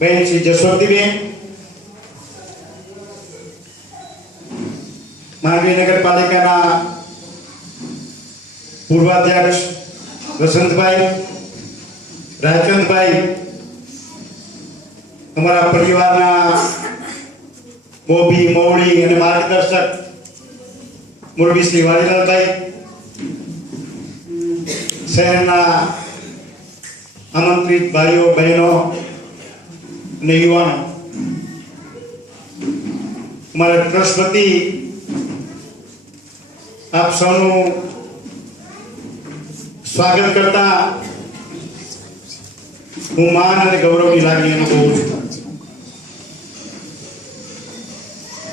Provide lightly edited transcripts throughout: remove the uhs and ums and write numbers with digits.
बहन श्री जसवंतीबेन, માંડવી નગરપાલિકાના પૂર્વાધ્યક્ષ વસંતભાઈ, રાજચંદભાઈ, અમારા પરિવારના મોભી મોવડી અને માર્ગદર્શક મુરબી શ્રી વાડીલાલભાઈ, શહેરના આમંત્રિત ભાઈઓ બહેનો અને યુવાનો, અમારા ટ્રસ્ટપતિ આપ સૌનું સ્વાગત કરતા હું માન અને ગૌરવની લાગણી અનુભવું છું।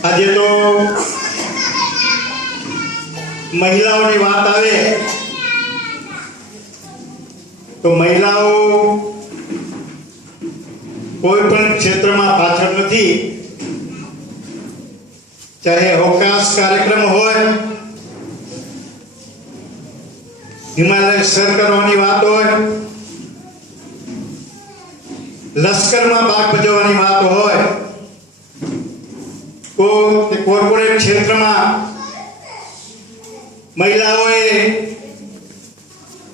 આજે તો મહિલાઓની વાત આવે તો મહિલાઓ કોઈ પણ ક્ષેત્રમાં પાછળ નથી। ચાહે અવકાશ કાર્યક્રમ હોય, હિમાલય સર કરવાની વાત હોય, લશ્કરમાં ભાગ ભજવવાની વાત હોય, કોર્પોરેટ ક્ષેત્રમાં મહિલાઓએ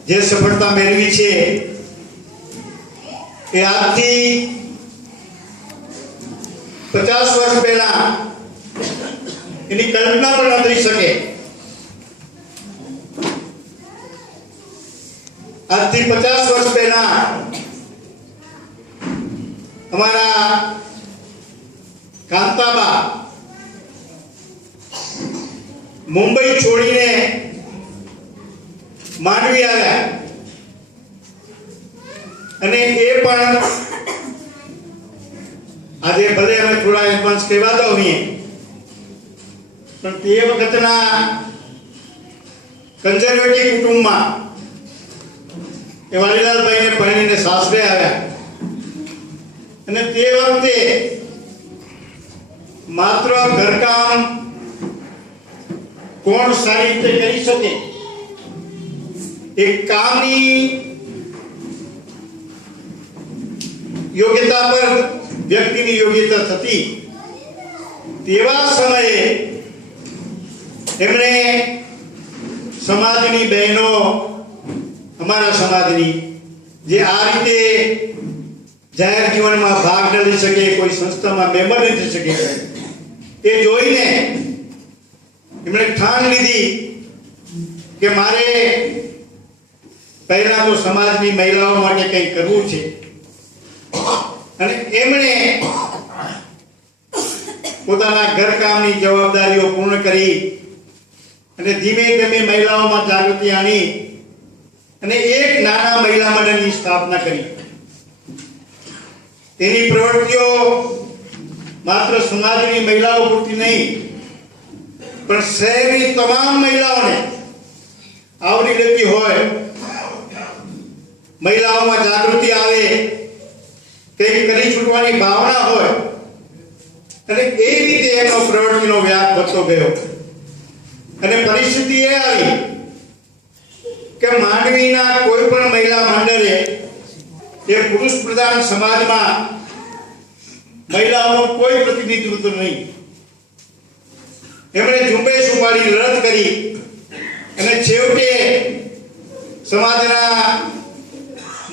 જે સફળતા મેળવી છે એ આજથી 50 વર્ષ પહેલા એની કલ્પના પણ ન થઈ શકે। આજથી 50 વર્ષ પહેલા અમારા કાંતાબા મુંબઈ છોડીને માંડવી આવ્યા અને એ પણ આજે ભલે અમે થોડા એડવાન્સ કહેવાતા હોઈએ પણ તે વખતના કન્ઝર્વેટિવ કુટુંબમાં એ વાડીલાલભાઈને પરણીને સાસરે આવ્યા અને તે વખતે માત્ર ઘરકામ કોણ સારી રીતે કરી શકે એક કામની યોગ્યતા પર વ્યક્તિની યોગ્યતા થતી। તેવા સમયે એમણે સમાજની બહેનો, અમારા સમાજની જે આ રીતે જાહેર જીવનમાં ભાગ ન લઈ શકે, કોઈ સંસ્થામાં મેમ્બર ન થઈ શકે, એ જોઈને એમણે ઠાણ લીધી કે મારે પહેલા તો સમાજની મહિલાઓ માટે કંઈ કરવું છે અને એમણે પોતાના ઘરકામની જવાબદારીઓ પૂર્ણ કરી અને ધીમે ધીમે મહિલાઓમાં જાગૃતિ આણી અને એક નાના મહિલા મંડળની સ્થાપના કરી। તેની પ્રવૃત્તિઓ માત્ર સમાજની મહિલાઓ પૂરતી નહીં પણ શહેરની તમામ મહિલાઓને આવરી લેતી હોય, મહિલાઓમાં જાગૃતિ આવે, કંઈક કરી છૂટવાની ભાવના હોય અને એ રીતે એનો પ્રવૃત્તિનો વ્યાપ વધતો ગયો અને પરિસ્થિતિ એ આવી કે માંડવીના કોઈ પણ મહિલા મંડળે એ પુરુષ પ્રધાન સમાજમાં મહિલાઓનું કોઈ પ્રતિનિધિત્વ નહીં। એમણે ઝુંબેશ ઉપાડી લડત કરી અને છેવટે સમાજના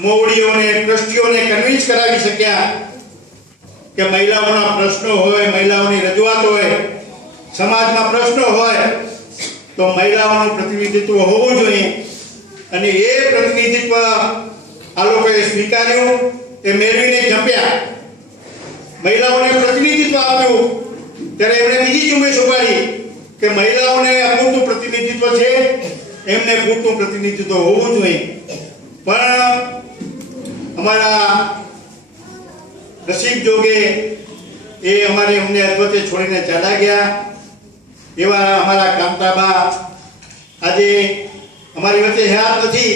મોવડીઓને, ટ્રસ્ટીઓને કન્વિન્સ કરાવી શક્યા કે મહિલાઓના પ્રશ્નો હોય, મહિલાઓની રજૂઆત હોય, સમાજમાં પ્રશ્નો હોય તો મહિલાઓનું પ્રતિનિધિત્વ હોવું જોઈએ અને એ પ્રતિનિધિત્વ આ લોકોએ સ્વીકાર્યું, એ મેળવીને જંપ્યા, મહિલાઓને પ્રતિનિધિત્વ આપ્યું। ત્યારે એમણે બીજી ઝુંબેશ ઉપાડી કે મહિલાઓને અપૂરતું પ્રતિનિધિત્વ છે, એમને પૂરતું પ્રતિનિધિત્વ હોવું જોઈએ। પણ અમારા નસીબ જોગે એ અમને અદ્વતે છોડીને ચાલ્યા ગયા। એવા અમારા કાંતાબા આજે અમારી વચ્ચે હયાત નથી,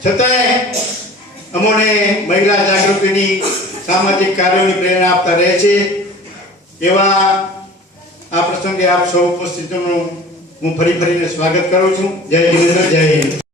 છતાંય અમોને મહિલા જાગૃતિની, સામાજિક કાર્યોની પ્રેરણા આપતા રહે છે। એવા આ પ્રસંગે આપ સૌ ઉપસ્થિતોનું હું ફરીને સ્વાગત કરું છું। જય જિનેન્દ્ર, જય હિન્દ।